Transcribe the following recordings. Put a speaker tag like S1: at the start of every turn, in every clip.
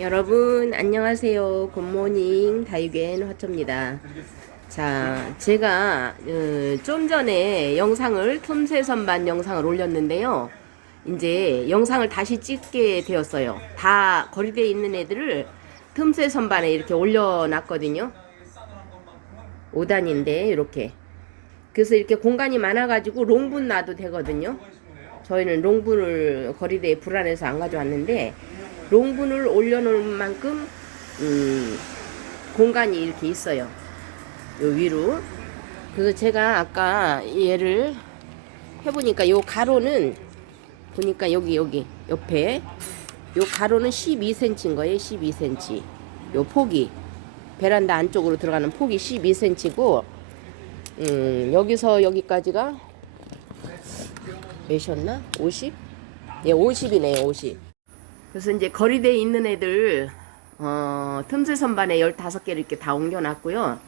S1: 여러분 안녕하세요. 굿모닝 다육엔 화초입니다. 자, 제가 어, 좀 전에 영상을 틈새 선반 영상을 올렸는데요. 이제 영상을 다시 찍게 되었어요. 다 거리대에 있는 애들을 틈새 선반에 이렇게 올려놨거든요. 5단인데 이렇게. 그래서 이렇게 공간이 많아 가지고 롱분 놔도 되거든요. 저희는 롱분을 거리대에 불안해서 안 가져왔는데 롱분을 올려놓을 만큼 음, 공간이 이렇게 있어요. 요 위로. 그래서 제가 아까 얘를 해보니까 요 가로는 보니까 여기 여기 옆에 요 가로는 12cm인 거예요. 12cm. 요 폭이 베란다 안쪽으로 들어가는 폭이 12cm고 음, 여기서 여기까지가 몇이었나? 50? 예, 50이네요, 50. 그래서 이제 거리대에 있는 애들, 어, 틈새 선반에 15개를 이렇게 다 옮겨놨고요.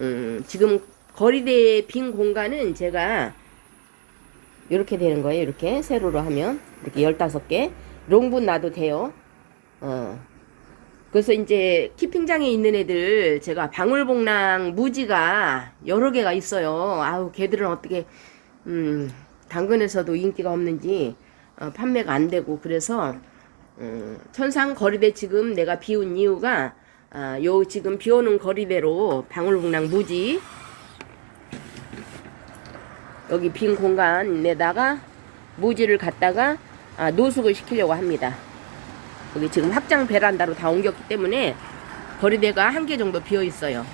S1: 음, 지금 거리대에 빈 공간은 제가 이렇게 되는 거예요, 이렇게. 세로로 하면. 이렇게 15개. 롱분 놔도 돼요. 어. 그래서 이제 키핑장에 있는 애들 제가 방울복랑 무지가 여러 개가 있어요. 아우 걔들은 어떻게 음, 당근에서도 인기가 없는지 어, 판매가 안 되고 그래서 음, 천상 거리대 지금 내가 비운 이유가 아, 요 지금 비오는 거리대로 방울복랑 무지 여기 빈 공간에다가 무지를 갖다가 아, 노숙을 시키려고 합니다. 여기 지금 확장 베란다로 다 옮겼기 때문에 거리대가 한 개 정도 비어 있어요.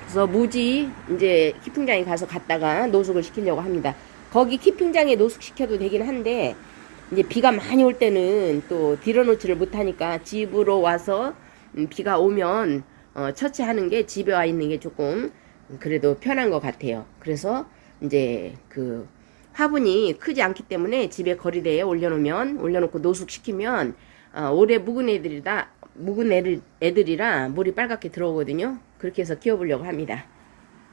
S1: 그래서 무지 이제 키핑장에 가서 갔다가 노숙을 시키려고 합니다. 거기 키핑장에 노숙시켜도 되긴 한데 이제 비가 많이 올 때는 또 들여놓지를 못하니까 집으로 와서 음, 비가 오면 어, 처치하는 게 집에 와 있는 게 조금 그래도 편한 것 같아요. 그래서 이제 그 화분이 크지 않기 때문에 집에 거리대에 올려놓으면 올려놓고 노숙시키면 어, 오래 묵은 애들이다 묵은 애들, 애들이라 물이 빨갛게 들어오거든요. 그렇게 해서 키워보려고 합니다.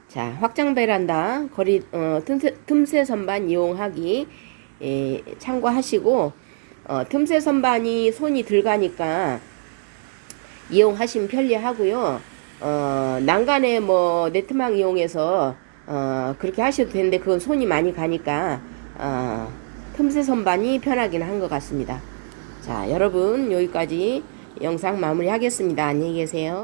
S1: 자 확장 베란다 거리 어, 틈새, 틈새 선반 이용하기 예, 참고하시고 어, 틈새 선반이 손이 들어가니까 이용하시면 편리하고요. 어, 난간에 뭐 네트망 이용해서 어, 그렇게 하셔도 되는데 그건 손이 많이 가니까 어, 틈새 선반이 편하긴 한 것 같습니다. 자, 여러분 여기까지 영상 마무리하겠습니다. 안녕히 계세요.